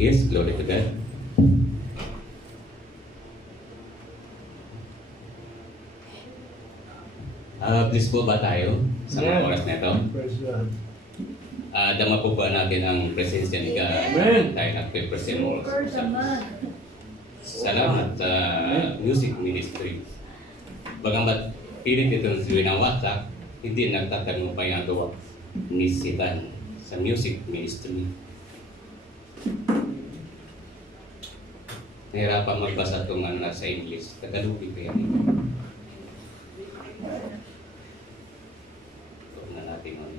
Yes, glory to God. Please po ba tayo sa mga oras na ito? Dama po ba natin ang presensya ni God? Tayo nagpe-present mo. Salamat sa music ministry. Bagamat pilit itong winawasak, hindi nagtatagumpay ang gawa ni Satan sa music ministry. Nahirapan magbasa itong sa English. Tagalogin ko yan. Huwag na natin ang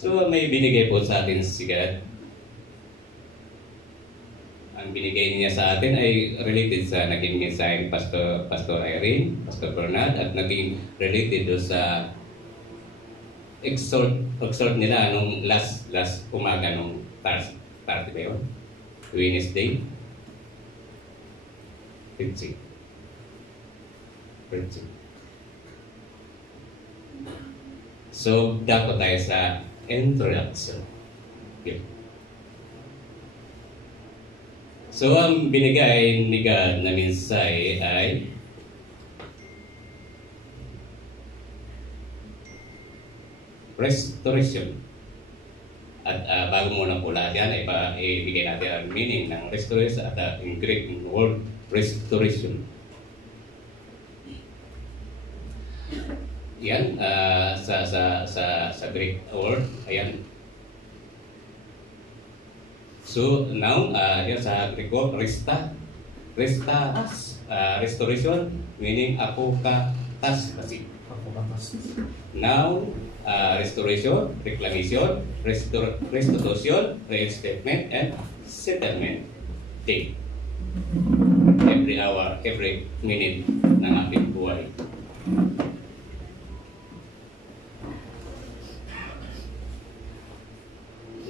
So may binigay po sa atin si God. Ang binigay niya sa atin ay related sa naging mensahe ni Pastor Irene, Pastor Bernard, at naging related do sa exhort nila nung last umaga nung Thursday ba yun? Wednesday? Preaching. So, dapat tayo sa introduction. Okay. So, ang binigay ni God na mensahe ay restoration. At bago muna po lahat yan, ibigay natin ang meaning ng restoration at in Greek word restoration. Yan, sa Greek word, ayan. So, now, yan sa Greek word, restoration, meaning ako ka tas kasi. Now, restoration, reclamation, restitution, reinstatement, and settlement. Take. Every hour, every minute ng ating buhay.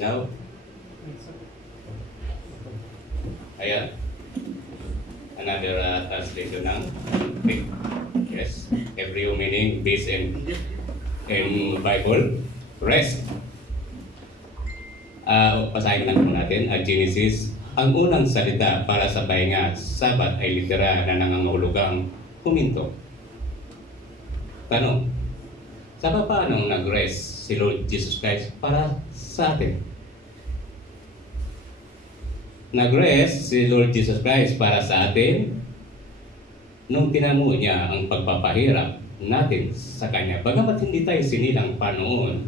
Now, ayan. Another translation ng Greek. Yes. Every meaning based in Bible. Rest. Pasahin lang po natin. Genesis. Ang unang salita para sa pahinga, Sabat ay litera na nangangahulugang huminto. Tanong. Sa paano nag-rest si Lord Jesus Christ para sa atin? Nag-rest si Lord Jesus Christ para sa atin nung tinamo niya ang pagpapahirap natin sa Kanya. Bagamat hindi tayo sinilang pa noon,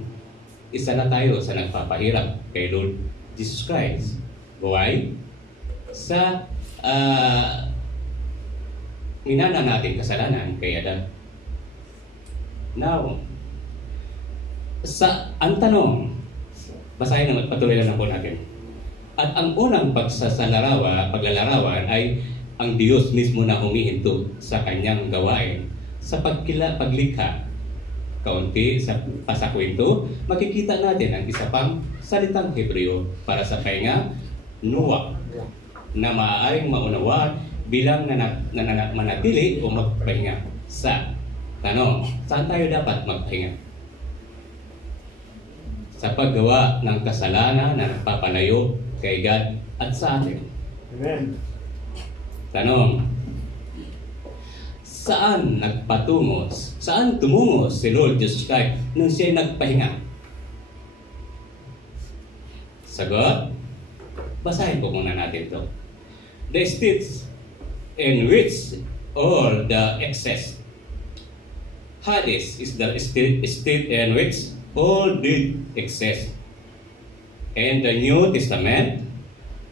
isa na tayo sa nagpapahirap kay Lord Jesus Christ. Why? Sa minana natin kasalanan kay Adam. Now, ang tanong, basahin naman, patuloy lang po natin. At ang unang paglalarawan ay ang Diyos mismo na humihinto sa kanyang gawain sa paglikha. Kaunti sa pasakwento, makikita natin ang isa pang salitang Hebreo para sa pahinga, Noah, na maaaring maunawaan bilang manatili o magpahinga sa tanong, saan tayo dapat magpahinga? Sa paggawa ng kasalanan na nagpapalayo kay God at sa atin. Amen. Tanong, saan tumungo si Lord Jesus Christ nung siya'y nagpahinga? Sagot, basahin po muna natin ito. The states in which all the excess. Hades is the state in which all the excess. In the New Testament,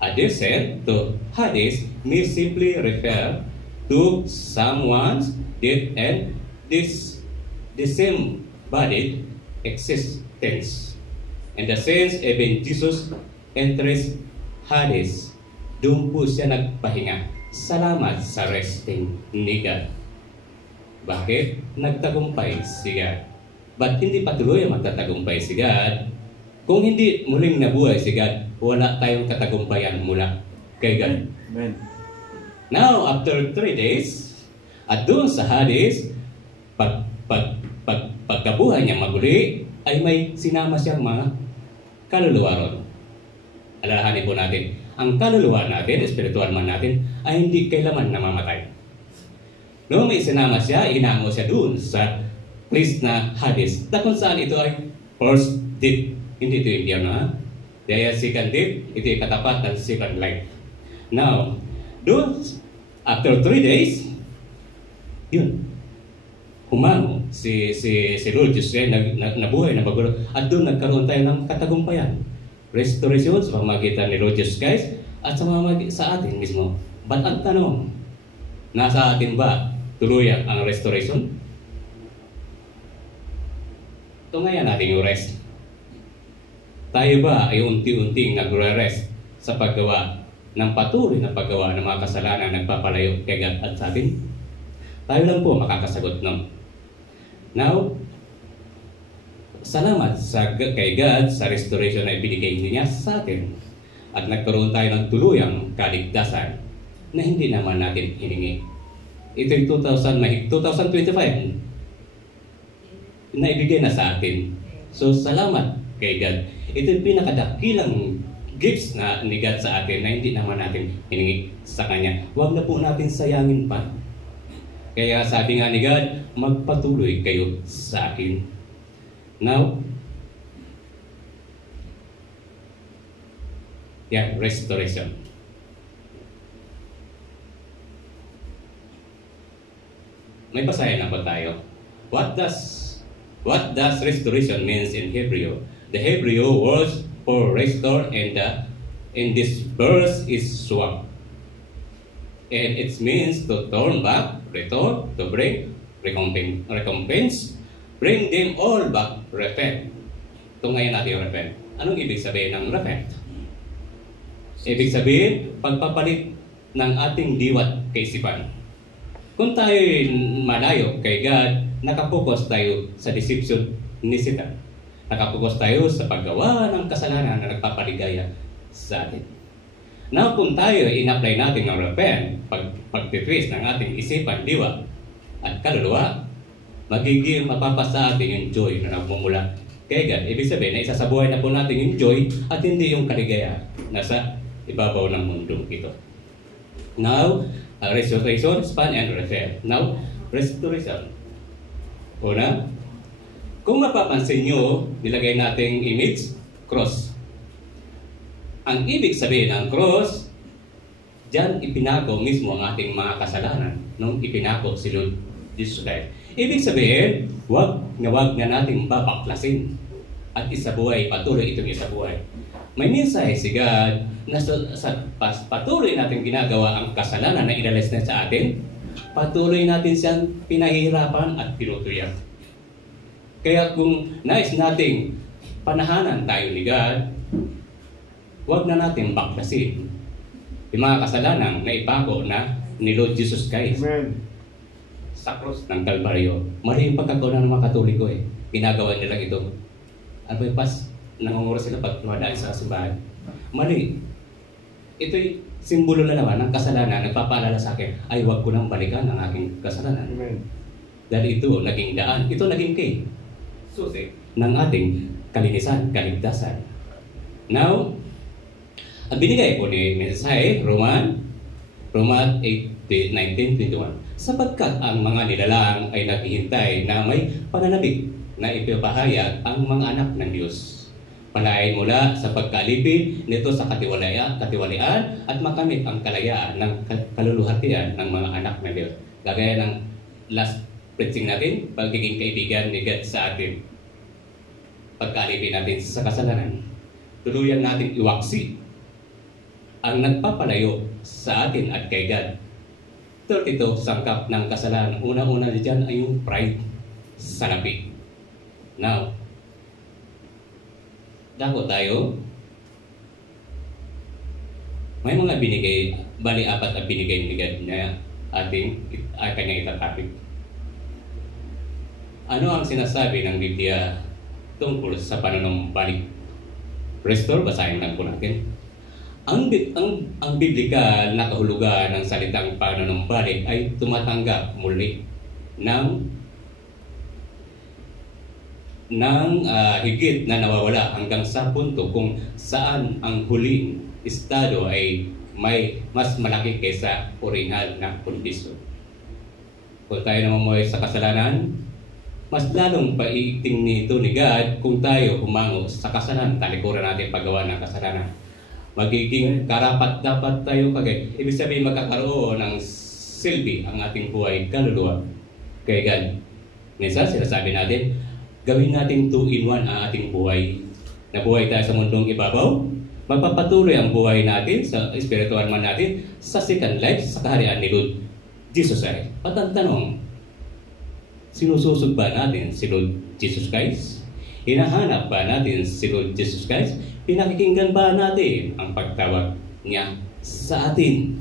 a descent to Hades may simply refer to someone's death and disembodied existence. In the sense, even Jesus enters Hades. Doon po siya nagpahinga. Salamat sa resting ni God. Bakit? Nagtagumpay si God. Ba't hindi patuloy ang magtatagumpay si God? Kung hindi muling nabuhay si God, wala tayong katagumpayan mula kay God. Amen. Now, after 3 days, at doon sa Hades, pagkabuhay niya maguli, ay may sinama siyang mga kaluluwa ron. Alalahanin po natin, ang kaluluwa natin, espiritual man natin, ay hindi kailanman namamatay. No, may sinama siya, inango siya doon sa place na Hades, na kung saan ito ay first death. Hindi ito Indian na. Dahil second death, ito ay katapat ng second life. Now, doon, after 3 days, yun, humango si Lord Jesus nabuhay na bago, at doon nagkaroon tayo ng katagumpayan, restoration sa pamamagitan ni Lord Jesus Christ at sa atin mismo. But ang tanong, nasa atin ba tuluyan ang restoration? Tungayan natin yung rest. Tayo ba ay unti-unting nagre-rest sa paggawa ng patuloy na paggawa ng mga kasalanan nagpapalayo kay God at sa atin? Tayo lang po makakasagot nun. Now, salamat kay God sa restoration na ibinigay niya sa atin. At nagkaroon tayo ng tuluyang kaligtasan na hindi naman natin hiningi. Ito yung 2025 na ibigay na sa atin. So, salamat kay God. Ito yung pinakadakilang gifts na ni God sa atin na hindi naman natin hiningi sa Kanya. Huwag na po natin sayangin pa. Kaya sabi nga ni God, magpatuloy kayo sa akin. Now, restoration. May pasayan na ba tayo? What does restoration means in Hebrew? The Hebrew word for restore in this verse is swap. And it means to turn back, return, to bring, recompense, bring them all back, repent. Ito ngayon natin yung repent. Anong ibig sabihin ng repent? Ibig sabihin, pagpapalit ng ating diwat kaisipan. Kung tayo malayo kay God, nakapokus tayo sa deception ni Satan. Nakapokus tayo sa paggawa ng kasalanan na nagpapaligaya sa atin. Now, kung tayo in-apply natin ng repent, pag-twist ng ating isipan, diwa, at kaluluwa, magiging mapapasa atin yung joy na nagmumula kay God. Ibig sabihin na isa sa buhay na po natin yung joy at hindi yung kaligaya nasa ibabaw ng mundo ito. Now, restoration, span, and repair. Now, restoration. Una, kung mapapansin nyo, nilagay nating image, cross. Ang ibig sabihin ng cross, diyan ipinako mismo ang ating mga kasalanan nung ipinako si Lord Jesus Christ. Ibig sabihin, wag na nating babaklasin at isabuhay, patuloy itong isabuhay. May mensahe si God na sa patuloy natin ginagawa ang kasalanan na inalis na sa atin, patuloy natin siyang pinahihirapan at pinutuyan. Kaya kung nais nating panahanan tayo ni God, huwag na natin baklasin yung mga kasalanan na ipako na ni Lord Jesus Christ. Amen. Sa cross ng Kalbaryo. Mali yung pagkakauna ng mga Katoliko eh. Ginagawa nila ito. Ano ba yung nangunguro sila pag tumadaan sa simbahan? Mali. Ito'y simbolo na naman ng kasalanan. Nagpapaalala sa akin, ay huwag ko nang balikan ang aking kasalanan. Amen. Dahil ito naging daan. Ito naging susi ng ating kalinisan, kaligtasan. Now, ang binigay po ni mensahe, Roman 8:19-21. Sapagkat ang mga nilalang ay naghihintay na may pananabik na ipapahayag ang mga anak ng Diyos. Palain mula sa pagkalipin nito sa katiwalian at makamit ang kalayaan ng kaluluhatian ng mga anak ng Diyos. Gagaya ng last preaching natin, pagiging kaibigan ni God sa atin. Pagkalipin natin sa kasalanan, tuluyan natin iwaksi ang nagpapalayo sa atin at kay God. Ito, sangkap ng kasalanan. Una-una dyan ay yung pride, salapi. Now, dako tayo. May mga binigay, bali 4 ang binigay ni God na kanyang itatapik. Ano ang sinasabi ng Biblia tungkol sa panunumbalik? Restore, basahin lang po natin. Ang biblikal na kahulugan ng salitang panunumbalik ay tumatanggap muli ng higit na nawawala hanggang sa punto kung saan ang huling estado ay may mas malaki kaysa orihinal na kondisyon. Kung tayo namumuhay sa kasalanan, mas lalong paiting nito ni God kung tayo humango sa kasalanan, talikuran natin paggawa ng kasalanan. Magiging karapat-dapat tayo kagay. Ibig sabihin magkakaroon ng silbi ang ating buhay kaluluwa kay God. Minsan sinasabi natin, gawin natin 2-in-1 ang ating buhay. Nabuhay tayo sa mundong ibabaw, magpapatuloy ang buhay natin sa espiritual man natin sa second life sa kaharian ni Lord Jesus Christ. At ang tanong, sinususog ba natin si Lord Jesus Christ? Hinahanap ba natin si Lord Jesus Christ? Pinakikinggan ba natin ang pagtawag niya sa atin?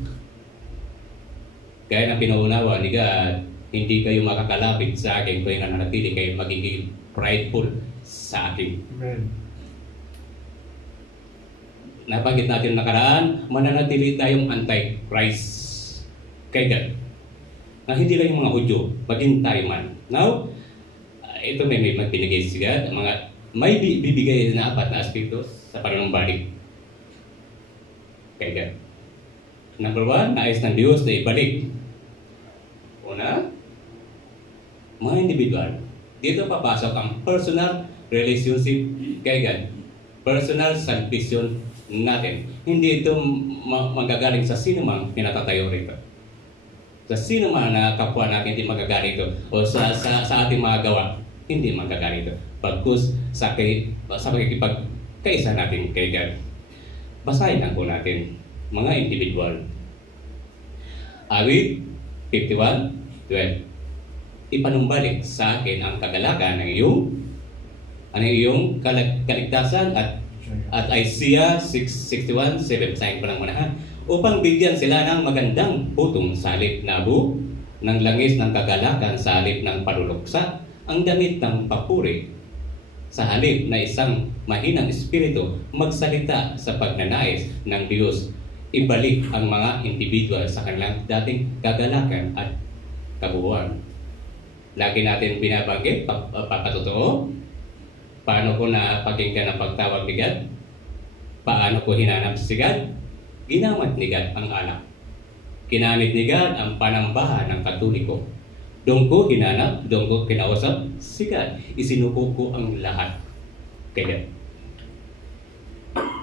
Kaya na pinaunawa ni God, hindi kayo makakalapit sa akin kung nananatili kayo magiging prideful sa akin. Amen. Nabanggit natin nakaraan, mananatili tayong anti-Christ kay God. Na hindi lang yung mga Hudyo, maging tayo man. Now, ito may binigay si God, may bibigay na 4 na aspekto sa panunumbalik kay God. Number 1, nais ng Diyos na ibalik. Una, mga individual. Dito papasok ang personal relationship kay God. Personal salvation natin. Hindi ito magagaling sa sino mang pinatatayo rito. Sa sino man na kapwa natin hindi magagaling ito o sa ating mga gawa, hindi magagaling ito. Pagkus sa pakikipagkaisa natin kay God. Basahin lang po natin mga individual. Awit 51:12. Ipanumbalik sa akin ang kagalakan ng iyong kaligtasan at Isaiah 61:7. Basahin ko lang muna ha. Upang bigyan sila ng magandang putong sa halip na buo, ng langis ng kagalakan sa halip ng paluluksa, ang damit ng papuri sa halip na isang mahinang espiritu, magsalita sa pagnanais ng Diyos, ibalik ang mga individual sa kanilang dating kagalakan at kabuuan. Lagi natin binabanggit, papatotoo, paano ko napakinggan ang pagtawag ni God? Paano ko hinanap si God? Ginamit ni God ang anak. Kinamit ni God ang panambahan ng Katoliko. Doon ko hinanap, doon ko kinausap si God. Isinuko ko ang lahat kay God.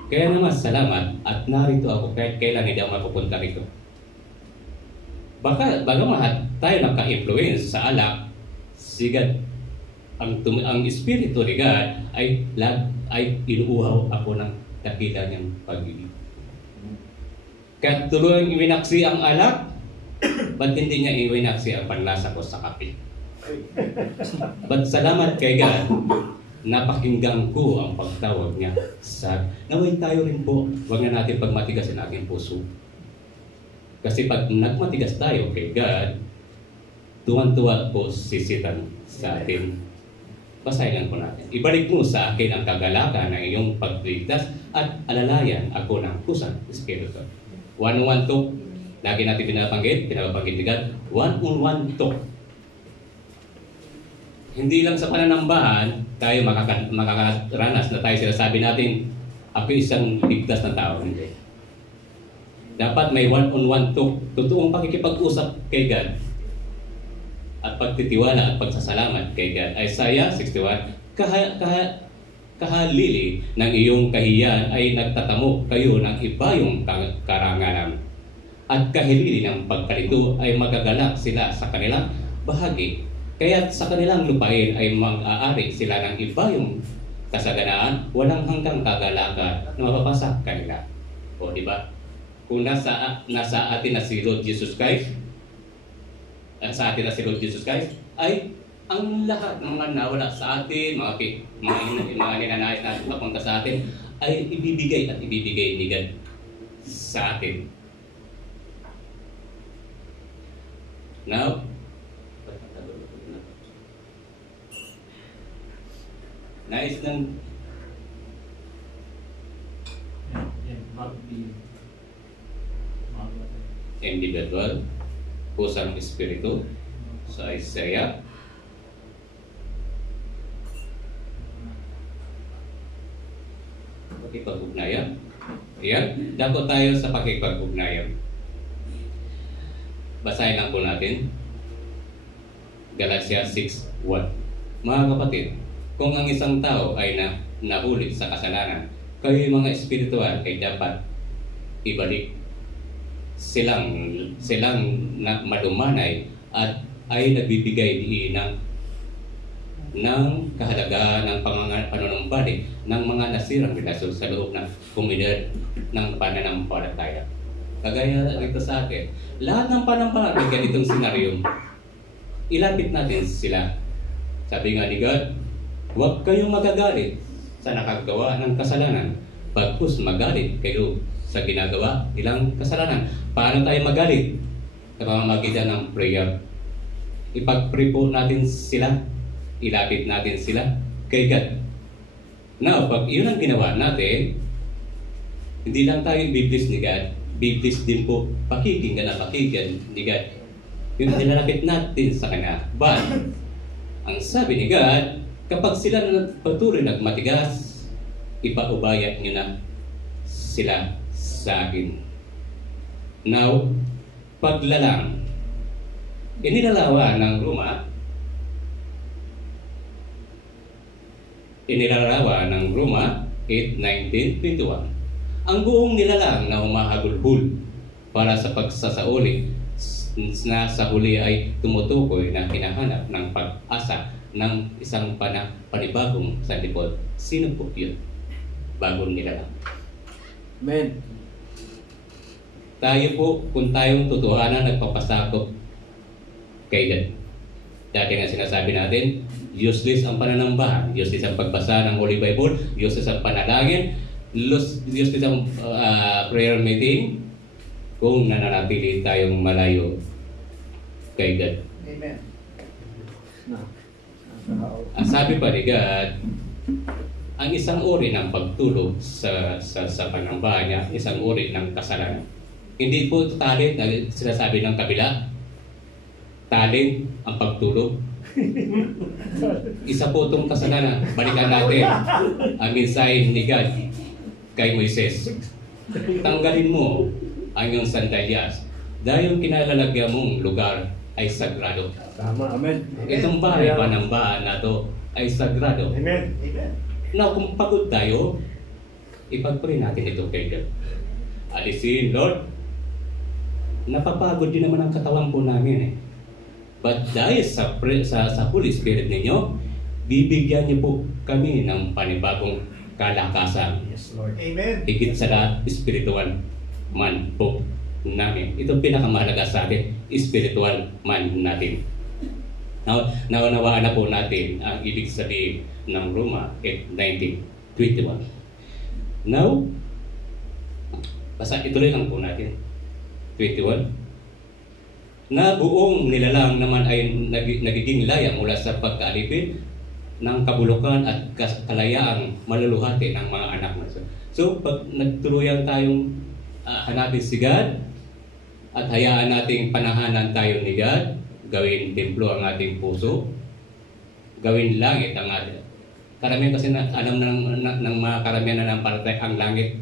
Kaya naman salamat at narito ako kahit kailan hindi ako mapupunta rito. Bagamat tayo naka-influence sa alak, si God, ang Espiritu ni God ay inuuhaw ako ng dakila niyang pag-ibig. Kaya tuloy iwinaksi ang alak, ba't hindi niya iwinaksi ang panlasa ko sa kape? Ba't salamat kay God, napakinggan ko ang pagtawag niya sa naway tayo rin po, huwag na natin pagmatigasin aking puso. Kasi pag nagmatigas tayo kay God, tuwan-tuwa po sisitan sa atin. Basahin lang po natin. Ibalik mo sa akin ang kagalakan ng iyong pagligtas at alalayan ako ng kusang Espiritu. 1-on-1 talk. Lagi natin pinabanggit ni God. 1-on-1 talk. Hindi lang sa pananambahan tayo makakaranas na tayo sinasabi natin, ako isang ligtas na tao. Hindi. Dapat may 1-on-1 talk. Totoong pakikipag-usap kay God at pagtitiwala at pagsasalamat kay God. Isaiah 61, kahalili ng iyong kahiyan ay nagtatamo kayo ng ibayong karangalan. At kahilili ng pagkalito ay magagalak sila sa kanilang bahagi. Kaya sa kanilang lupain ay mag-aari sila ng ibayong kasaganaan, walang hanggang kagalakan na mapapasak kanila. O diba? Kung nasa atin na si Lord Jesus Christ, ay ang lahat ng mga nawala sa atin, mga ninanais natin papunta sa atin, ay ibibigay ni God sa atin. Now, nais ng individual, kusang espiritu sa Isaiah. Pakipag-ugnayan. Ayan, dako tayo sa pakipag-ugnayan. Basahin lang po natin. Galatia 6:1. Mga kapatid, kung ang isang tao ay nahuli sa kasalanan, kayo mga espiritual ay dapat ibalik silang na malumanay at ay nagbibigay ng kahalaga ng panunumbalik ng mga nasirang relasyon sa loob ng komunidad ng pananampalataya. Kagaya ito sa akin, lahat ng pananampalataya ganitong senaryo, ilapit natin sila. Sabi nga ni God, huwag kayong magagalit sa nakagawa ng kasalanan, bagkus magalit kayo sa ginagawa nilang kasalanan. Paano tayo magalit? Sa pamamagitan ng prayer. Ipag-pray po natin sila, ilapit natin sila kay God. Now, pag yun ang ginawa natin, hindi lang tayo biblis ni God, biblis din po pakikinggan ni God. Yung nilalapit natin sa Kanya. But, ang sabi ni God, kapag sila patuloy nagmatigas, ipaubaya nyo na sila sa akin. Now, paglalang. Inilarawan ng Roma 8:19-21. Ang buong nilalang na humahagulhul para sa pagsasauli na sa huli ay tumutukoy na hinahanap ng pag-asa ng isang panibagong sanlibutan. Sino po yun? Bagong nilalang. Amen. Tayo po, kung tayong totohanan nagpapasakop kay God. Dati nga sinasabi natin, useless ang pananambahan, useless ang pagbasa ng Holy Bible, useless ang panalangin, useless ang prayer meeting, kung nananatili tayong malayo kay God. Amen. Ang sabi pa ni God, ang isang uri ng pagtulog sa panambahan niya, isang uri ng kasalanan. Hindi po talent na sinasabi ng kabila. Talent ang pagtulog. Isa po itong kasalanan. Balikan natin ang mensahe ni God kay Moises. Tanggalin mo ang iyong sandalyas dahil yung kinalalagyan mong lugar ay sagrado. Tama. Amen. Itong bahay panambahan na to ay sagrado. Amen. Amen. Now, kung pagod tayo, ipag-pray natin ito kay God. Alisin, Lord. Napapagod din naman ang katawan po namin eh. But dahil sa Holy Spirit ninyo, bibigyan niyo po kami ng panibagong kalakasan. Yes, Lord. Amen. Higit sa lahat, spiritual man po namin. Ito pinakamahalaga sa atin, spiritual man natin. Now, naunawaan na po natin ang ibig sabihin ng Roma 8:19-21. Now, basta ituloy lang po natin. 21. Na buong nilalang naman ay nagiging laya mula sa pagkaalipin ng kabulukan at kalayaang maluluhati ng mga anak na. So, pag nagtuluyan tayong hanapin si God at hayaan nating panahanan tayo ni God, gawin templo ang ating puso, gawin langit ang ating. Karamihan kasi alam ng mga karamihan na ng palatay ang langit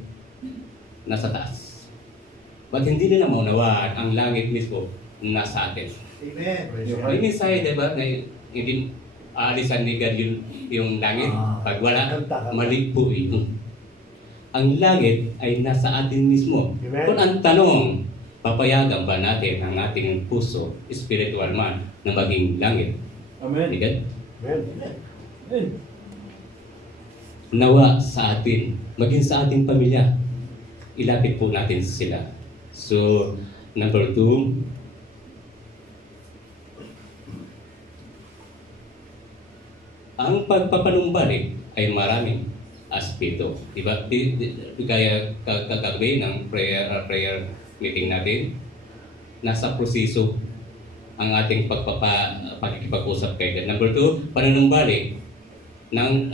nasa taas. Ba't hindi nila maunawaan ang langit mismo nasa atin? Amen. May mensahe, diba, na hindi aalisan ni God yung langit. Pag wala, mali po ito. Ang langit ay nasa atin mismo. Amen. Kung ang tanong, papayagan ba natin ang ating puso, spiritual man, na maging langit? Amen. Ni God? Amen. Amen. Nawa sa atin, maging sa ating pamilya, ilapit po natin sila. So, number 2, ang pagpapanumbalik ay maraming aspeto. Diba? Kaya kagabi ng prayer meeting natin, nasa proseso ang ating pagkikipag-usap kay God. Number 2, panunumbalik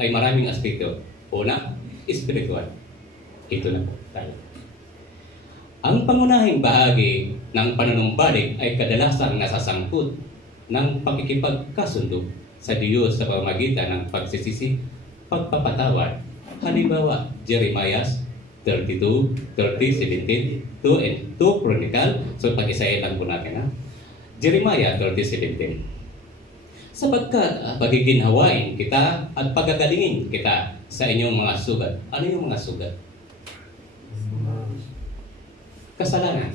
ay maraming aspeto. Una, spiritual. Ito na po tayo. Ang pangunahing bahagi ng panunumbalik ay kadalasang nasasangkot ng pakikipagkasundo sa Diyos sa pamamagitan ng pagsisisi, pagpapatawad. Halimbawa, Jeremiah 32, 30, 17, 2 and 2 Chronicle. So pag-isahin lang po natin ha. Jeremiah 30, 17. Sapagkat pagiginhawain kita at pagagalingin kita sa inyong mga sugat. Ano yung mga sugat? Kasalanan.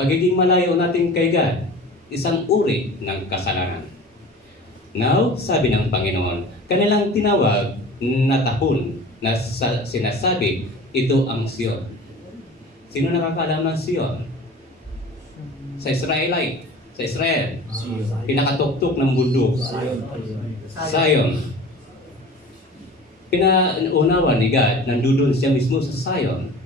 Pagiging malayo natin kay God, isang uri ng kasalanan. Now, sabi ng Panginoon, kanilang tinawag na tahon na sinasabi, ito ang Sion. Sino nakakaalam ng Sion? Sa Israelite, sa Israel, pinakatuktok ng bundok. Sion. Pinaunawa ni God, nandudun siya mismo sa Sion.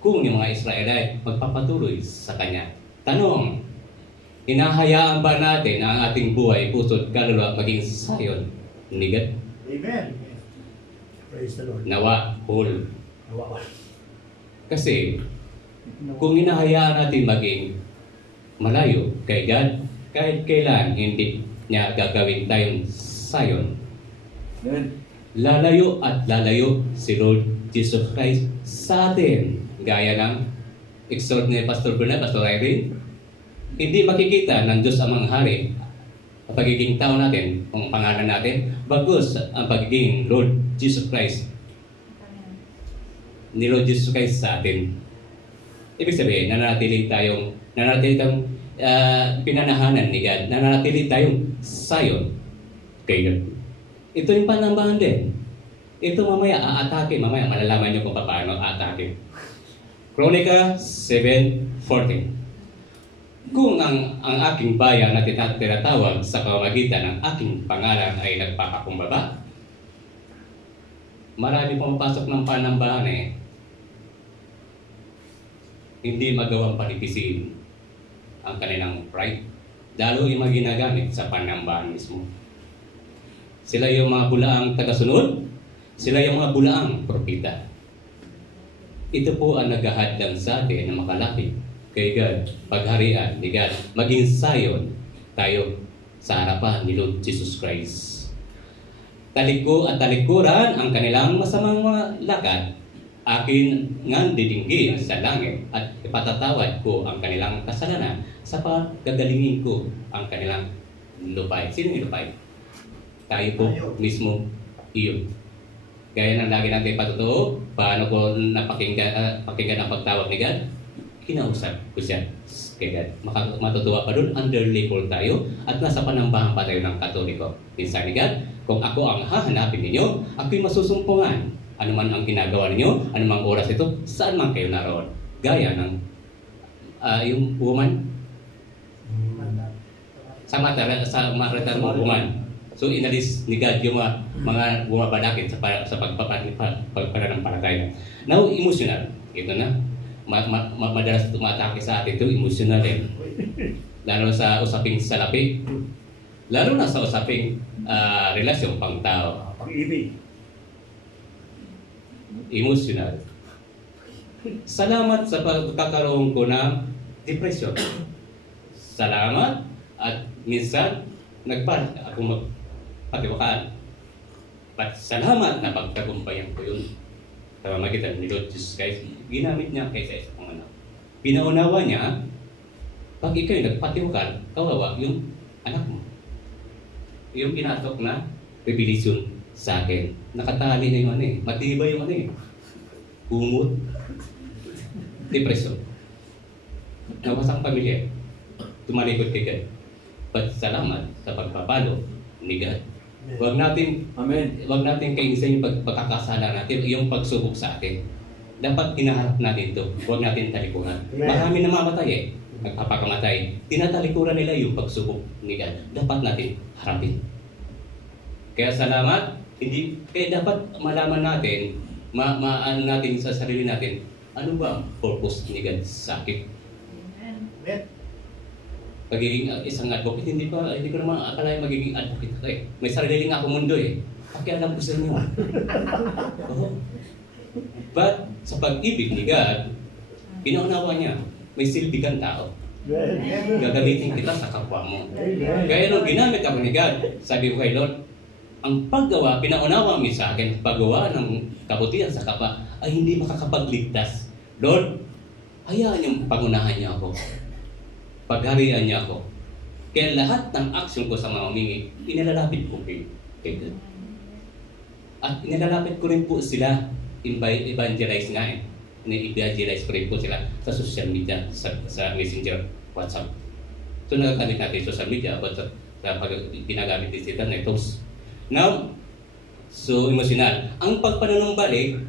Kung yung mga Israelite magpapatuloy sa Kanya. Tanong, hinahayaan ba natin ang ating buhay, puso't kaluluwa maging Sion ni God? Amen. Praise the Lord. Nawa, whole. Nawa. Kasi, kung hinahayaan natin maging malayo kay God, kahit kailan hindi niya gagawin tayong Sion. Lalayo at lalayo si Lord Jesus Christ sa atin. Gaya ng extraordinary Pastor Bernard, Pastor Irene, hindi makikita ng Diyos amang hari ang pagiging tao natin, ang pangalan natin, bagus ang pagiging Lord Jesus Christ ni Lord Jesus Christ sa atin. Ibig sabihin, nananatili tayong pinanahanan ni God, nananatili tayong Sion kay God. Ito yung panambahan din. Ito mamaya aatake, mamaya malalaman nyo kung paano aatake. Chronica 7:14. Kung ang aking bayan na tinatawag sa pamamagitan ng aking pangalan ay nagpakakumbaba, marami pumapasok ng panambahan hindi magawang panipisin ang kanilang pride. Lalo yung mga ginagamit sa panambahan mismo. Sila yung mga bulaang tagasunod, sila yung mga bulaang propita. Ito po ang naghahadlang sa atin na makalapit kay God, pagharian ni God, maging Sion tayo sa harapan ni Lord Jesus Christ. Taliko at talikuran ang kanilang masamang mga lakad, akin ngan didinggin sa langit at ipatatawad ko ang kanilang kasalanan sa paggagalingin ko ang kanilang lupay. Sino yung lupay? Tayo po mismo iyon. Gaya ng lagi natin patotoo, paano ko napakinggan ang pagtawag ni God? Kinausap ko siya kay God. Matutuwa pa doon, under label tayo at nasa panambahan pa tayo ng Katoliko. Minsan ni God, kung ako ang hahanapin ninyo, ako'y masusumpungan. Ano man ang ginagawa ninyo, ano mang oras ito, saan man kayo naroon. Gaya ng yung woman sa Marital woman. So inalis ni God yung mga bumabadakit sa pagpananampalataya. Now, emotional. Ito na. Madalas tumatake sa atin ito, emotional din. Lalo sa usaping salapi. Lalo na sa usaping relasyon pang tao. Pag-ibig. Emotional. Salamat sa pagkakaroon ko ng depression. Salamat at minsan ako magpatiwakaan. But salamat na pagtagumpayan ko yun. Sa pamamagitan ni Lord Jesus Christ, ginamit niya kaysa isa pang anak. Pinaunawa niya, pag ikaw'y nagpatiwakal, kawawa yung anak mo. Yung kinatok na revelation sa akin. Nakatali na yung matibay yung humot, depression. Nawasang pamilya. Tumalikod kay God. But salamat sa pagpapalo ni God. Huwag natin kainisan yung pagkakasala natin, yung pagsubok sa atin. Dapat hinaharap natin ito. Huwag natin talikuran. Marami namamatay nagpapakamatay. Tinatalikuran nila yung pagsubok ni God. Dapat natin harapin. Kaya salamat. Kaya dapat malaman natin, maano natin sa sarili natin, ano ba ang purpose ni God sa akin? Amen. Pagiging isang advocate, hindi ko naman akalain magiging advocate. May sarili nga akong mundo Pakialam ko sa inyo. But sa pag-ibig ni God, pinaunawa niya, may silbi kang tao. Gagamitin kita sa kapwa mo. Kaya nung ginamit ako ni God, sabi ko kay Lord, ang paggawa, pinaunawa mo sa akin, paggawa ng kabutihan sa kapwa ay hindi makakapagligtas. Lord, hayaan niyong pangunahan niya ako. Pagharian niya ako. Kaya lahat ng action ko sa mga humingi, inilalapit ko kay God. At inilalapit ko rin po sila, evangelize nga eh. I-evangelize ko rin po sila sa social media, sa Messenger, WhatsApp. So nagagamit natin social media, WhatsApp, pag ginagamit din sila na ito's. Now, so emosyonal. Ang pagpanunumbalik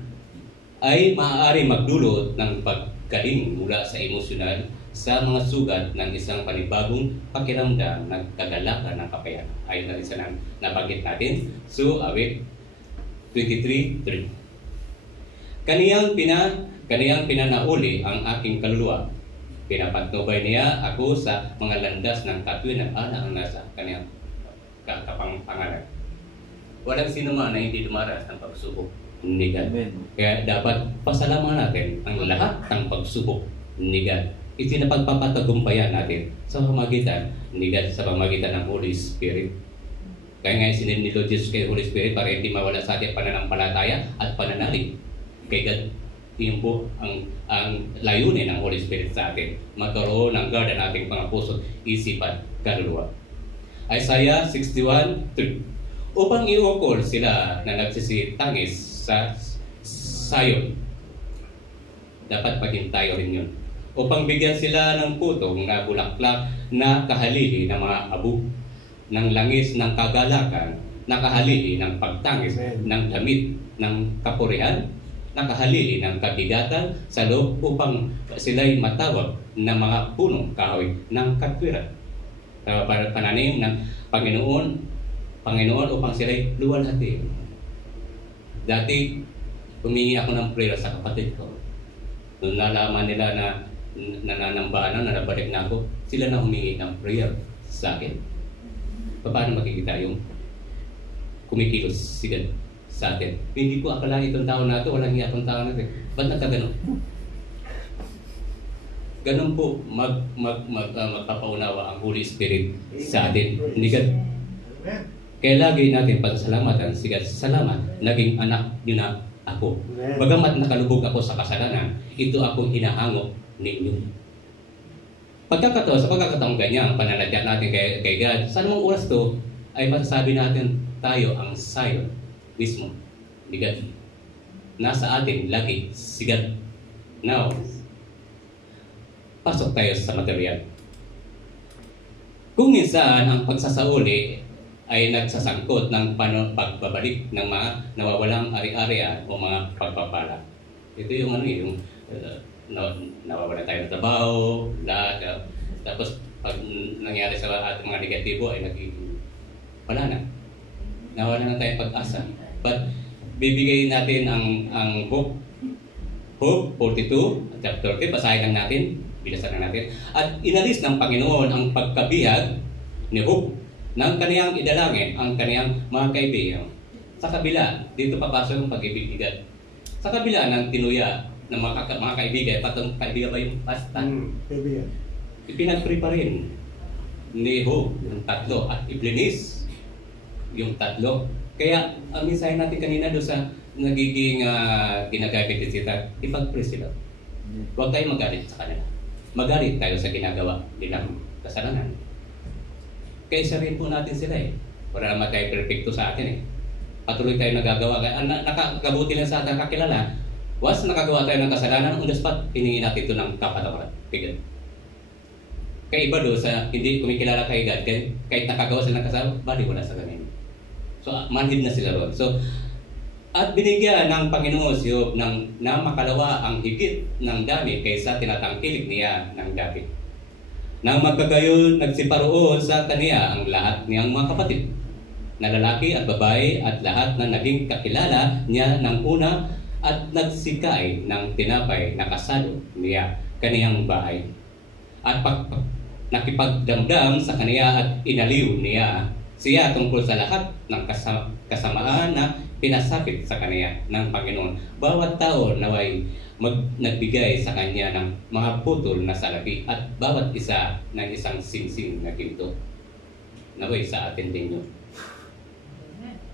ay maaari magdulot ng paggaling mula sa emosyonal sa mga sugat ng isang panibagong pakiramdam ng kagalakan ng kapayan. Ayon na rin sa nabanggit natin. So, awit 23:3. Kaniyang pinanauli ang aking kaluluwa. Pinapatnubay niya ako sa mga landas ng katwiran ang nasa kaniyang kapangalan. Walang sino man na hindi dumaras ng pagsubok ni God. Kaya dapat pasalamatan natin ang lahat ng pagsubok ni God. Itinapagpapatagumpayan natin sa pamagitan ni God, sa pamagitan ng Holy Spirit. Kaya nga sinin ni Lord Jesus kay Holy Spirit para hindi mawala sa ating pananampalataya at pananalig kay God. Yun po ang layunin ng Holy Spirit sa atin. Magkaroon ng guard ang ating mga puso, isipan, kaluluwa. Isaiah 61:3. Upang iukol sila na nagsisitangis sa sayon. Dapat maging tayo rin yun. Upang bigyan sila ng putong na bulaklak na kahalili ng mga abo, ng langis ng kagalakan, na kahalili ng pagtangis, ng damit, ng kapurihan, na kahalili ng kabigatan sa loob upang sila'y matawag na mga punong kahoy ng katwiran. Pananim ng Panginoon upang sila'y luwalhati. Dati, humingi ako ng prayer sa kapatid ko. Nung nalaman nila na nananamba na nabalik na ako, sila na humingi ng prayer sa akin. Paano makikita yung kumikilos si God sa atin? Hindi ko akala itong tao na ito, walang hiya itong tao na ito. Ba't nagkaganon? Ganun po magpapaunawa ang Holy Spirit sa atin. Hindi God. Kaya lagi natin pagsalamatan, sige, salamat, naging anak niyo na ako. Bagamat nakalubog ako sa kasalanan, ito akong hinahango ninyo. Sa pagkakataong ganyan, pananadya natin kay God, sa anumang oras to, ay masasabi natin tayo ang sayo mismo ni God. Nasa atin lagi si God. Now, pasok tayo sa material. Kung minsan ang pagsasauli ay nagsasangkot ng pagbabalik ng mga nawawalang ari-arian o mga pagpapala. Ito yung nawawala tayo ng trabaho, lahat. Tapos pag nangyari sa ating mga negatibo ay naging wala na. Nawala na tayong pag-asa. But bibigay natin ang Hope 42, chapter 3, basahin lang natin, bilasan lang natin. At inalis ng Panginoon ang pagkabihag ni Hope ng kaniyang idalangin ang kaniyang mga kaibigan. Sa kabila, dito papasok ang pag-ibig ni God. Sa kabila ng tinuya ng mga kaibigan, patong kaibigan ba yung pasta? Kaibigan. Ipinag-pray pa rin ni Hope yung tatlo at iblinis yung tatlo. Kaya ang mensahe natin kanina doon sa nagiging ginagamit din sila, ipag-pray sila. Huwag tayong magalit sa kanila. Magalit tayo sa ginagawa nilang kasalanan. Kaya isa rin po natin sila eh. Wala naman tayo perfecto sa atin eh. Patuloy tayo nagagawa. Nakakabuti lang sa ating kakilala. Once nakagawa tayo ng kasalanan, on the spot, hiningi natin ito ng kapatawaran. Kaya iba doon sa hindi kumikilala kay God, kahit nakagawa sila ng kasalanan, bali wala sa ganun. So, manhid na sila ron. So, at binigyan ng Panginoon si Job na makalawa ang higit ng dami kaysa tinatangkilik niya ng dami. Nang magkagayon, nagsiparoon sa kaniya ang lahat niyang mga kapatid, na lalaki at babae at lahat na naging kakilala niya ng una at nagsikay ng tinapay na kasalo niya kaniyang bahay. At nakipagdamdam sa kaniya at inaliw niya siya tungkol sa lahat ng kasamaan na pinasapit sa kanya ng Panginoon. Bawat tao naway nagbigay sa kanya ng mga putol na salapi at bawat isa ng isang singsing na ginto. Naway sa atin din yun.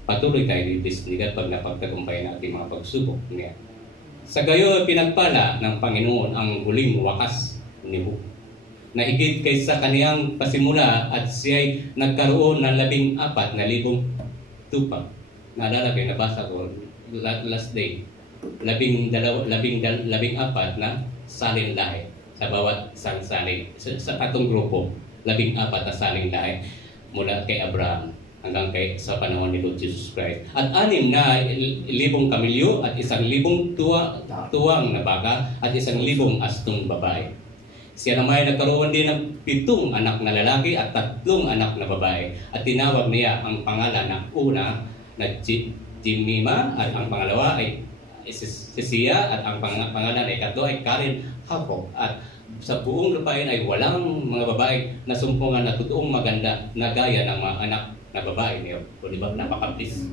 Patuloy tayo didisnigat pag napagtagumpay natin mga pagsubok niya. Sa gayon, pinagpala ng Panginoon ang huling wakas ni Job, na higit kaysa kaniyang pasimula at siya'y nagkaroon ng 14,000 tupag. Naalala kayo, nabasa ko last day, 14 na salin lahi sa bawat isang salin. Sa atong grupo, 14 na salin lahi mula kay Abraham hanggang sa panahon ni Lord Jesus Christ. At 6,000 kamilyo at 1,000 tuwang na baka at 1,000 astong babae. Siya naman ay nagkaroon din ng 7 anak na lalaki at 3 anak na babae. At tinawag niya ang pangalan na una na Jemima at ang pangalawa ay Sisia at ang pangalan ay ikatlo ay Karen Hapok. At sa buong lupain ay walang mga babae na sumpungan na totoong maganda na gaya ng mga anak na babae niyo. O di ba? Napakablis.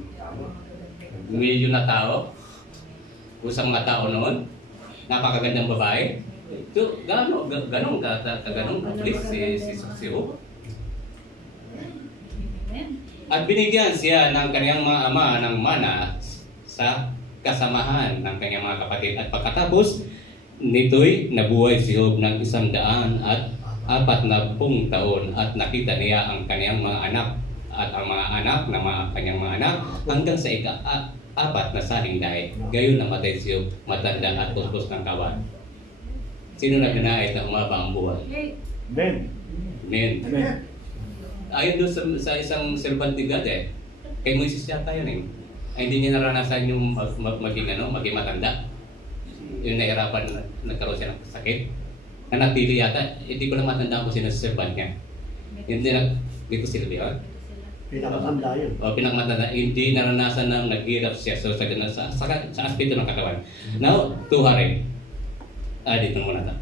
Milyon na tao. Kusang mga tao noon. Napakagandang babae. Ito, ganong kablis si Job. At binigyan siya ng kanyang mga ama ng mana sa kasamahan ng kanyang mga kapatid. At pagkatapos nito'y nabuhay si Job ng 140 taon at nakita niya ang kanyang mga anak at ang mga anak ng kanyang mga anak hanggang sa ika-4 na saling lahi. Gayon namatay si Job, matanda at puspos ng kawan. Sino nagnanais na umaba ang buhay? Amen. Amen. Ayon doon sa isang servant ni God kay Moises yata yun ay hindi niya naranasan yung maging matanda. Yung nahirapan, nagkaroon siya ng sakit. Nanatili yata, hindi ko lang matandaan kung sino sa servant niya. Hindi na, dito sila ba? Pinakamatanda yun. O, pinakamatanda, hindi naranasan na naghirap siya sa aspeto ng katawan. Now, tuharin. Dito muna ta.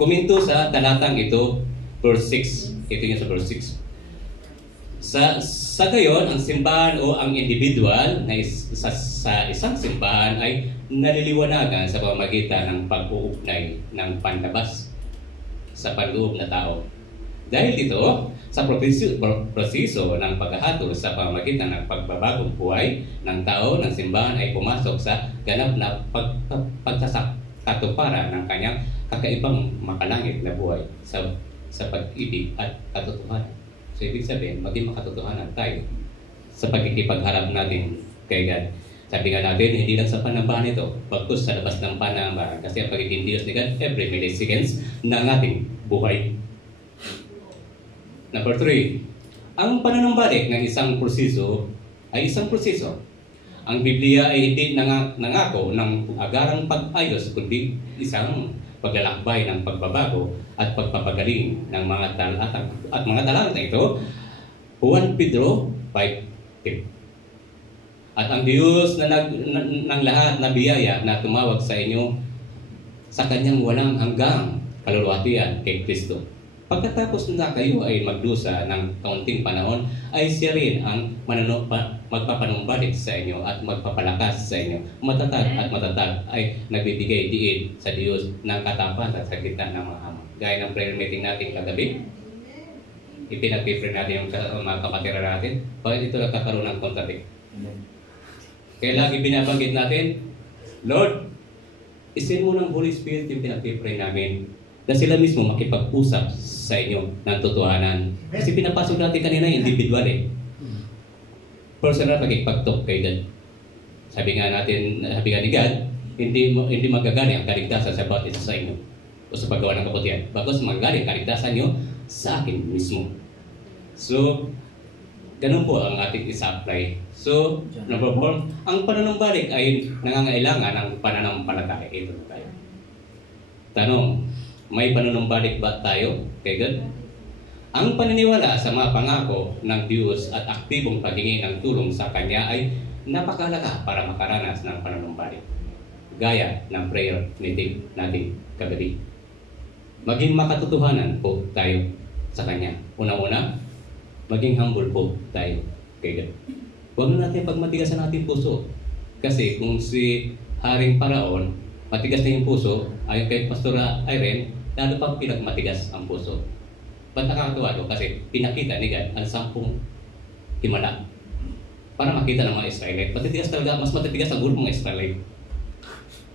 Kuminto sa talatang ito, verse 6. Ito yung sa verse 6. Sa gayon, ang simbahan o ang individual na sa isang simbahan ay naliliwanagan sa pamamagitan ng pag-uugnay ng panlabas sa panloob na tao. Dahil dito, sa proseso ng paghahatol sa pamamagitan ng pagbabagong buhay ng tao ng simbahan ay pumasok sa ganap na pagkatuparan ng kanyang kakaibang makalangit na buhay sa pag-ibig at katotohanan. So, ibig sabihin, maging makatotohanan tayo sa pagkikipagharap natin kay God. Sabi nga natin, hindi lang sa panambahan ito, bagkus sa labas ng panambahan. Kasi ang pagiging Diyos ni God, every milliseconds ng ating buhay. Number 3, ang pananambalik ng isang proseso ay isang proseso. Ang Biblia ay hindi nangako ng agarang pag-ayos, kundi isang paglalakbay ng pagbabago at pagpapagaling ng mga talatang at mga talata ito. Juan Pedro 5:10. At ang Diyos ng lahat na biyaya na tumawag sa inyo sa kanyang walang hanggang kaluluwatian kay Kristo. Pagkatapos na kayo ay magdusa ng kaunting panahon, ay siya rin ang magpapanumbalik sa inyo at magpapalakas sa inyo. Matatag at matatag ay nagbibigay diin sa Diyos ng katapatan sa gitna ng mga hamon. Gaya ng prayer meeting natin kagabi, ipinag-pray natin yung mga kamatira natin, bakit ito nagkakaroon ng contradict? Kaya lagi binabanggit natin, Lord, isin mo ng Holy Spirit yung pinag-pray namin na sila mismo makipag-usap sa inyo ng totohanan. Kasi pinapasok natin kanina individual personal pagkipagtok kay God. Sabi nga ni God, hindi magagaling ang kaligtasan sa bawat isa sa inyo o sa paggawa ng kabutihan. Bagos magagaling kaligtasan nyo sa akin mismo. So, ganun po ang ating isa-apply. So, number 4, ang pananambalik ay nangangailangan ng pananampalataya. Ito tayo. Tanong, may pananambalik ba tayo kay God? Ang paniniwala sa mga pangako ng Diyos at aktibong paghingi ng tulong sa Kanya ay napakahalaga para makaranas ng pananambalik. Gaya ng prayer meeting natin kagabi. Maging makatotohanan po tayo sa Kanya. Una-una, maging humble po tayo kay God. Huwag na natin pagmatigasan natin puso. Kasi kung si Haring Paraon, matigas na yung puso, ayon kay Pastora Irene, lalo pang pinagmatigas ang puso. Ba't nakakatuwa doon? Kasi pinakita ni God ang 10 himala para makita ng mga Israelite. Matitigas talaga, mas matitigas ang ulo ng mga Israelite.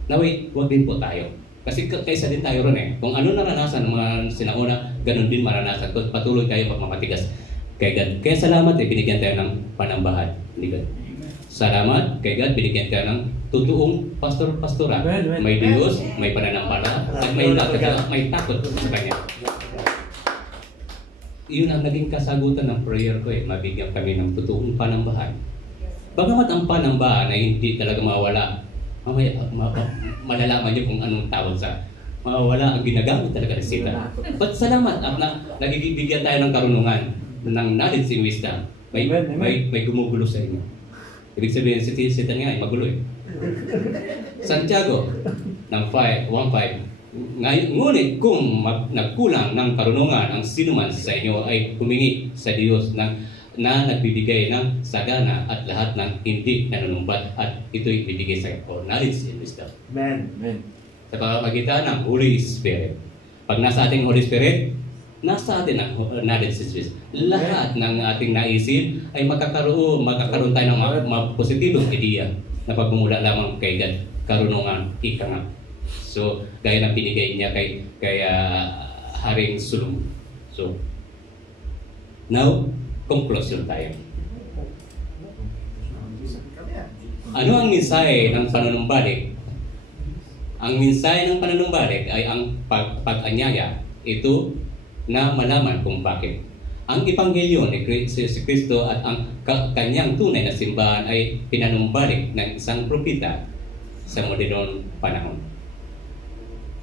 Naway, wag din po tayo. Kasi kaysa din tayo ron eh. Kung ano naranasan ng mga sinauna, ganun din maranasan. Kung patuloy tayo magmamatigas kay God. Kaya salamat binigyan tayo ng panambahan ni God. Salamat kay God, binigyan tayo ng totoong pastor-pastora. May Diyos, may pananampala, at may takot sa Kanya. Yun ang naging kasagutan ng prayer ko eh. Mabigyan kami ng totoong panambahan. Bagamat ang panambahan ay hindi talaga mawala, malalaman niyo kung anong tawag sa mawawala ang ginagamit talaga ni Satan. But salamat at nagibigyan tayo ng karunungan, ng knowledge and wisdom. May gumugulo sa inyo. Ibig sabihin, si Satan nga ay magulo eh. Santiago ng 1:5. Ngunit kung nagkulang ng karunungan ang sinuman sa inyo ay humingi sa Diyos na nagbibigay ng sagana at lahat ng hindi nanunumbat at ito'y bibigay sa iyo. Knowledge and wisdom. Amen. Sa pamamagitan ng Holy Spirit. Pag nasa ating Holy Spirit, nasa atin ang knowledge and wisdom. Lahat ng ating naisip ay magkakaroon tayo ng mga positibong ideya na pagmumula lamang kay God, karunungan, ika nga. So, gaya ng binigay niya kay Haring Sulong. So, now, conclusion tayo. Ano ang mensahe ng panunumbalik? Ang mensahe ng panunumbalik ay ang pag-anyaya. Ito na malaman kung bakit. Ang Ebanghelyo ni Kristo at ang kanyang tunay na simbahan ay pinanumbalik ng isang propeta sa modernong panahon.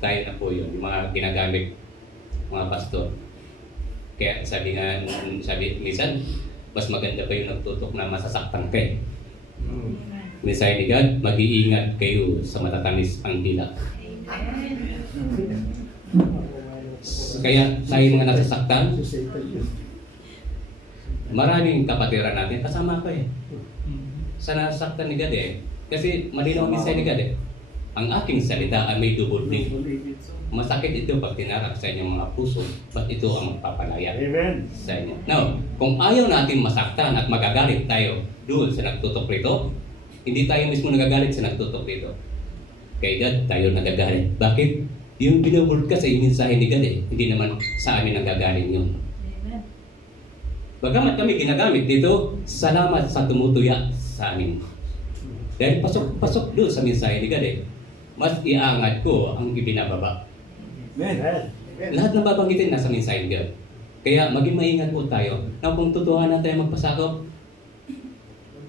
Tayo na po yun, yung mga ginagamit mga pastor. Kaya sabi minsan, mas maganda pa yung nagtutok na masasaktan kayo. Mensahe ni God, mag-iingat kayo sa matatamis ang dila. Kaya tayo mga nasasaktan, maraming kapatiran natin, kasama ko eh. Sa nasasaktan ni God eh. Kasi malinaw ang mensahe ni God eh. Ang aking salita ay may double dig. Masakit ito pag tinarak sa inyong mga puso, but ito ang magpapalaya sa inyo. Now, kung ayaw natin masaktan at magagalit tayo doon sa nagtutok rito, hindi tayo mismo nagagalit sa nagtutok rito. Kay God, tayo nagagalit. Bakit? Yung binubulkas ay mensahe ni God eh. Hindi naman sa amin nagagaling yun. Bagamat kami ginagamit dito, salamat sa tumutuya sa amin. Dahil pasok doon sa mensahe ni God eh. Mas iangat ko ang ibinababa. Amen. Lahat ng babanggitin nasa mensahe ni God. Kaya maging maingat po tayo na kung tutuhanan tayo magpasakop,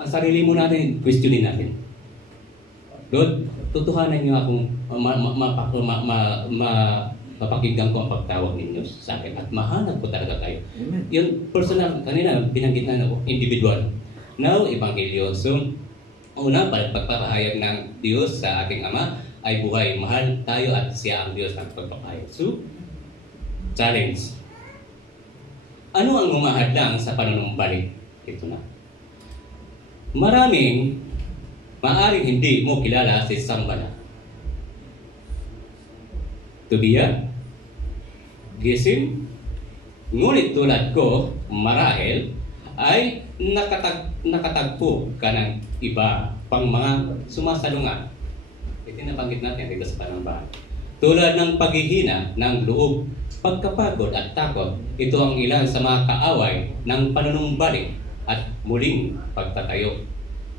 ang sarili mo natin, questionin natin. Lord, tutuhanan niyo akong mapakinggan ko ang pagtawag ninyo sa akin at mahanap ko talaga kayo. Amen. Yung personal, kanina binanggit na ako, individual. Now, Ebanghelyo. So, una, pagpapahayag ng Diyos sa ating Ama ay buhay. Mahal tayo at siya ang Diyos ng pagpapahayag. So, challenge. Ano ang humahadlang sa panunumbalik? Ito na. Maraming maaring hindi mo kilala si Sambala. Tubiya, Gesem, ngunit tulad ko, marahil, ay nakatagpo ka ng iba pang mga sumasalungan. Ito nabanggit natin dito sa panambahan. Tulad ng paghihina ng loob, pagkapagod at takot, ito ang ilan sa mga kaaway ng panunumbalik at muling pagtatayo.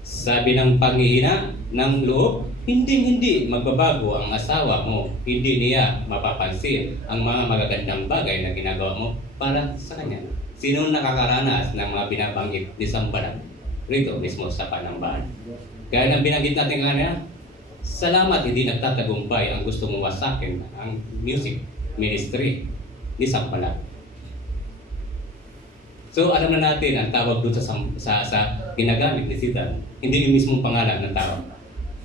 Sabi ng paghihina ng loob, hindi magbabago ang asawa mo, hindi niya mapapansin ang mga magagandang bagay na ginagawa mo para sa kanya. Sino nakakaranas ng mga binabanggit ni Sambala rito mismo sa panambahan? Kaya nang binanggit natin kanina, salamat hindi nagtatagumpay ang gusto mong wasakin ang music ministry ni Sambala. So alam na natin ang tawag doon sa ginagamit ni Satan, hindi yung mismong pangalan ng tawag.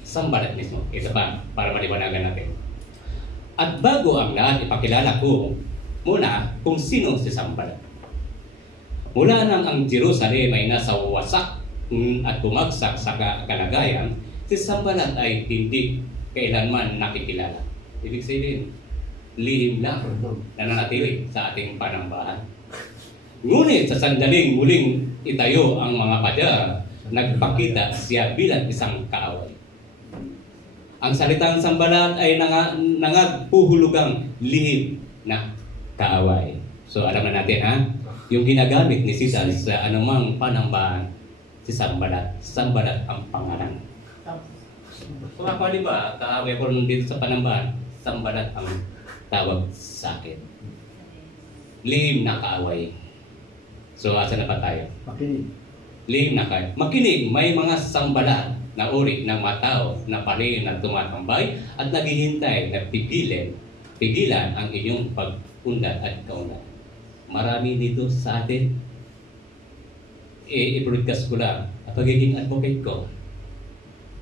Sambalat mismo. Ito pa, para maliwanagan natin. At bago ang lahat, ipakilala ko muna kung sino si Sambalat. Mula nang ang Jerusalem ay nasa wasak at bumagsak sa kalagayan, Si Sanballat ay hindi kailanman nakikilala. Ibig sabihin, lihim lang na nanatili sa ating panambahan. Ngunit sa sandaling muling itayo ang mga pada, nagpakita siya bilang isang kaaway. Ang salitang Sanballat ay nangagpuhulugang lihim na kaaway. So alam na natin yung ginagamit ni Sisal sa anumang panambahan, si Sanballat. Sanballat ang pangalan. So ako ba, kaaway ko dito sa panambahan, Sanballat ang tawag sa akin. Lihim na kaaway. So asa na ba tayo? Makinig. Lihim na kaaway. Makinig, may mga Sanballat na uri ng mga tao na pali na tumatambay at naghihintay na pigilan ang inyong pag-unlad at kaunlad. Marami dito sa atin. I-broadcast ko lang ang pagiging advocate ko.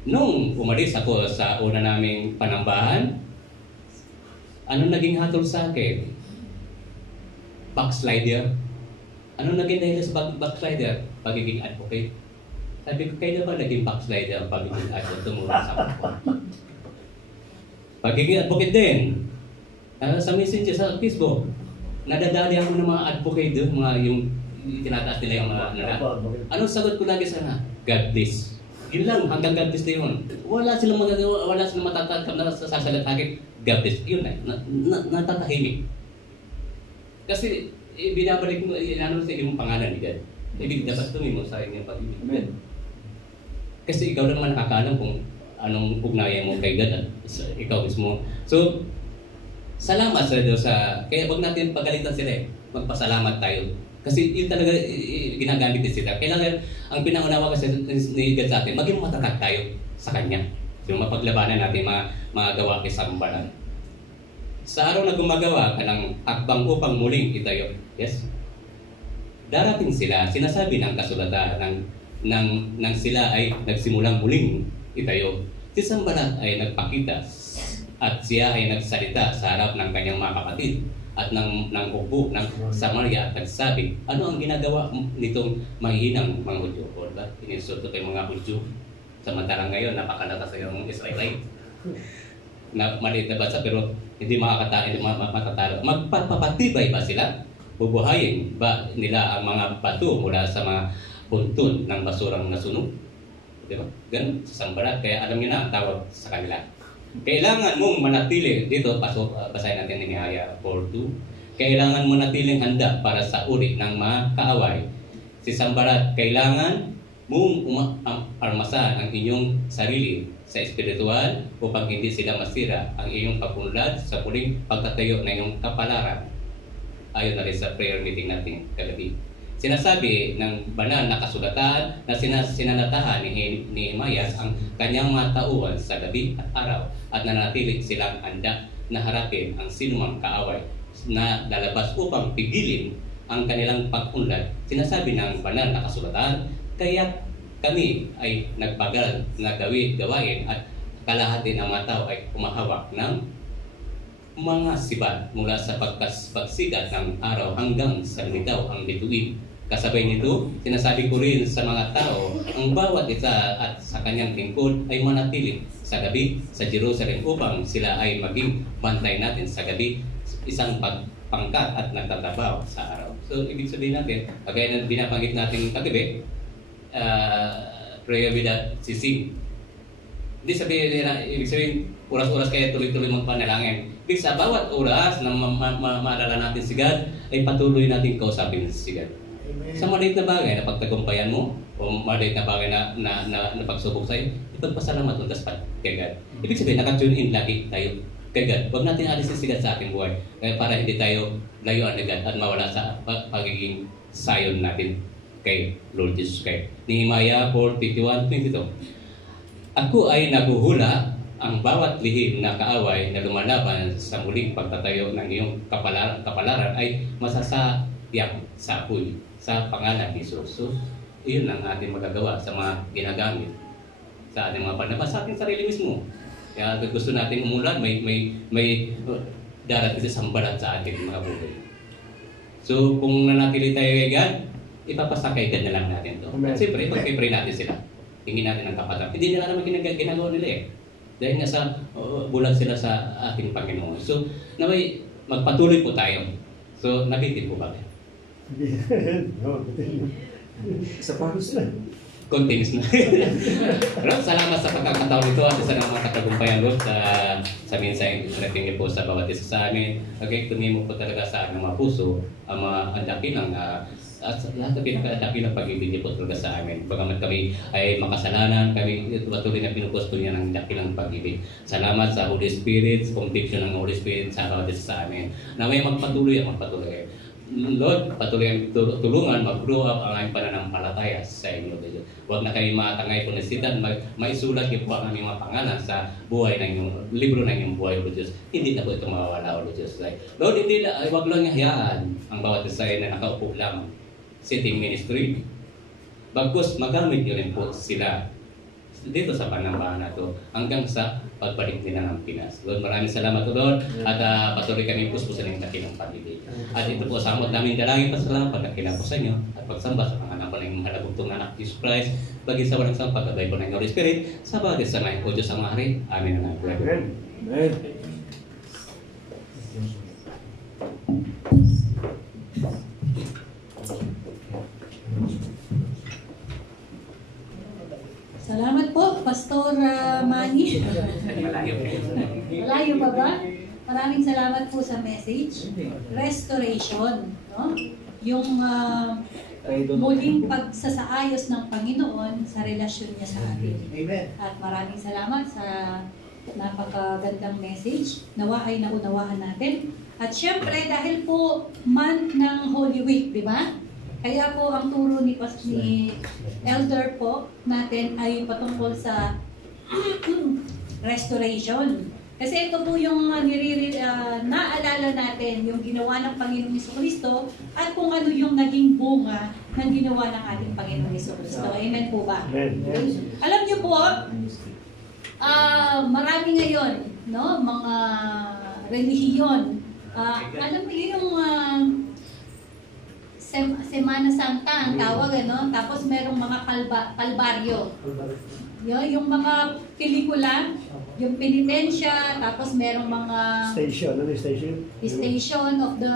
Nung umalis ako sa una naming panambahan, ano naging hatol sa akin? Backslider. Ano naging dahil sa backslider? Pagiging advocate. Sabi ko, kaya ba naging backslider ang pagiging advocate tumulong sa ako? Pagiging advocate din. Sa messenger, sa Facebook, nadadali ako ng mga advocate doon, mga yung tinataas nila yung mga Anong sagot ko lagi sana? God bless. Yun lang, hanggang God bless na yun. Wala silang magagawa, wala silang matatagkap na sasalatakin. God bless. Yun na, natatahimik. Kasi, binabalik mo, inano sa iyong pangalan ni God. Ibig dapat tumimo sa inyong pag-ibig. Amen. Kasi ikaw lang naman nakakaalam kung anong ugnayan mo kay God at ikaw mismo. So, salamat sa Diyos kaya wag natin pagalitan sila magpasalamat tayo. Kasi yun talaga ginagamit din sila. Kailangan, ang pinangunawa kasi ni God sa atin, maging matatag tayo sa Kanya. So, mapaglabanan natin mga gawa kay Sanballat. Sa araw na gumagawa ka ng hakbang upang muling itayo, yes? Darating sila, sinasabi ng kasulatan nang sila ay nagsimulang muling itayo. Si Sanballat ay nagpakita at siya ay nagsalita sa harap ng kanyang mga kapatid at ng hukbo ng Samaria at nagsabi, ano ang ginagawa nitong mahihinang mga Hudyo? O ba? Ininsulto kay mga Hudyo. Samantalang ngayon, napakalakas ng Israelite. Na maliit na bansa pero hindi matatalo. Magpapatibay ba sila? Bubuhayin ba nila ang mga bato mula sa mga puntun ng basurang nasunog? Diba? Ganun sa Sanballat. Kaya alam niyo na ang tawag sa kanila. Kailangan mong manatili, dito basahin natin ni Nehemiah 4:2. Kailangan manatiling handa para sa uri ng mga kaaway. Si Sanballat, kailangan mong armasan ang inyong sarili sa espiritual upang hindi sila masira ang iyong pag-unlad sa muling pagtatayo ng iyong kapalaran. Ayon na rin sa prayer meeting natin kagabi. Sinasabi ng banal na kasulatan na sinalatahan ni Nehemiah ang kanyang mga tauhan sa gabi at araw at nanatili silang handa na harapin ang sinumang kaaway na lalabas upang pigilin ang kanilang pag-unlad. Sinasabi ng banal na kasulatan, kaya kami ay nagbagal na gawain at kalahati ng mga tao ay kumahawak ng mga sibat mula sa pagsigat ng araw hanggang sa lumitaw ang bituin. Kasabay nito, sinasabi ko rin sa mga tao, ang bawat isa at sa kanyang lingkod ay manatili sa gabi sa Jerusalem upang sila ay maging bantay natin sa gabi, isang pangkat at nagtatabaw sa araw. So, ibig sabihin natin, kagaya na binabanggit natin kagabi, prayer without ceasing. Hindi sabihin nila, ibig sabihin, oras-oras kaya tuloy-tuloy magpanalangin. Ibig sa bawat oras na maalala natin si God, ay patuloy natin kausapin si God. Amen. Sa maliit na bagay na pagtagumpayan mo, o maliit na bagay na pagsubok sa'yo, ipagpasalamat mo daspat kay God. Ibig sabihin, naka-tune in lagi tayo kay God. Huwag natin alisin si God sa ating buhay para hindi tayo layuan ni God at mawala sa pagiging sayon natin kay Lord Jesus Christ. Nehemiah 4:51-22. Ako ay naguhula ang bawat lihim na kaaway na lumalaban sa muling pagtatayo ng iyong kapalaran ay masasayak sa apoy sa pangalan ni Jesus. So, iyon ang ating magagawa sa mga ginagamit sa ating mga panabas, sa ating sarili mismo. Kaya gusto natin umulan, may darating sa Sanballat sa ating mga buhay. So, kung nanatili tayo kay God, ipapasakay ka na lang natin to. At siyempre, pag-pray natin sila. tingin natin ang kapatawaran. Hindi nila naman ginagawa nila eh. Dahil nga sa bulag sila sa ating Panginoon. So, naway magpatuloy po tayo. So, nabitin po ba? No, Sa paros na. Continuous na. Pero salamat sa pagkakataon nito at isa ng mga katagumpayan Lord sa mensahe natin po sa bawat isa sa amin. Okay, tumimo po talaga sa aming mga puso ang daki ng at lahat ng pinakadaki ng pag-ibig niyo po talaga sa amin. Bagamat kami ay makasalanan, kami patuloy na pinupusto niya ng daki ng pag-ibig. Salamat sa Holy Spirit, conviction ng Holy Spirit sa bawat isa sa amin. Na may magpatuloy. Lord, patuloy ang tulungan, mag-grow up ang aming pananampalataya sa inyo, Lord. Huwag na kayo matangay po na sitan, maisulat niyo po ang aming mga pangalan sa buhay ng inyong, libro ng inyong buhay, Lord Diyos. Hindi na po ito mawawala, Lord Diyos. Lord, huwag lang hayaan ang bawat isa na nakaupo lang sitting ministry. Bagkus, magamit niyo rin po sila dito sa panambahan na ito hanggang sa pagbalik nila ng Pinas. Lord, maraming salamat po, Lord, at patuloy kami puspusan ng dakilang pag-ibig. At ito po sa amot namin dalangin pasalamat pagkakila po sa inyo at pagsamba sa mga anak po ng halagugtong anak Jesus Christ, bagi sa walang sang paggabay po ng Holy Spirit, sa bawat isa na po Diyos ang mahari. Amen. Amen. Amen. Salamat po, Pastor Manny. Malayo pa ba? Maraming salamat po sa message. Restoration, no? Yung muling pagsasaayos ng Panginoon sa relasyon niya sa atin. Amen. At maraming salamat sa napakagandang message. Nawa ay naunawaan natin. At syempre, dahil po month ng Holy Week, di ba? Kaya po ang turo ni Elder po natin ay patungkol sa restoration. Kasi ito po yung naalala natin, yung ginawa ng Panginoong Jesucristo at kung ano yung naging bunga ng ginawa ng ating Panginoong Jesucristo. Amen po ba? Amen. Alam niyo po, marami ngayon, no, mga relihiyon. Alam mo yung Semana Santa ang tawag, ano? Tapos merong mga kalbaryo. Yung mga pelikula, yung penitensya, tapos merong mga Station. Ano yung station? Station of the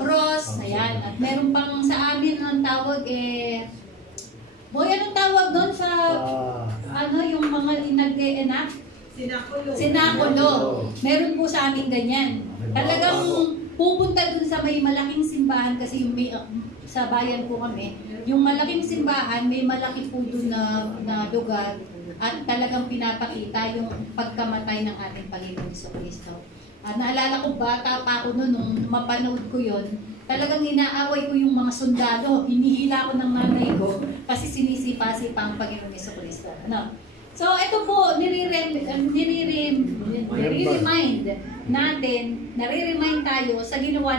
Cross, ayan. At meron pang sa amin ang tawag boy, anong tawag doon sa yung mga inag-enact? Sinakulo. Meron po sa amin ganyan. Talagang pupunta dun sa may malaking simbahan kasi yung may, sa bayan po kami, yung malaking simbahan, may malaki po dun na lugar at talagang pinapakita yung pagkamatay ng ating Panginoon Jesucristo. At naalala ko, bata pa ako noon, nung mapanood ko yon, talagang inaaway ko yung mga sundalo, hinihila ko ng nanay ko kasi sinisipa-sipa ang Panginoon Jesucristo. Ano? So, ito po, nare-remind natin, nare-remind tayo sa ginawa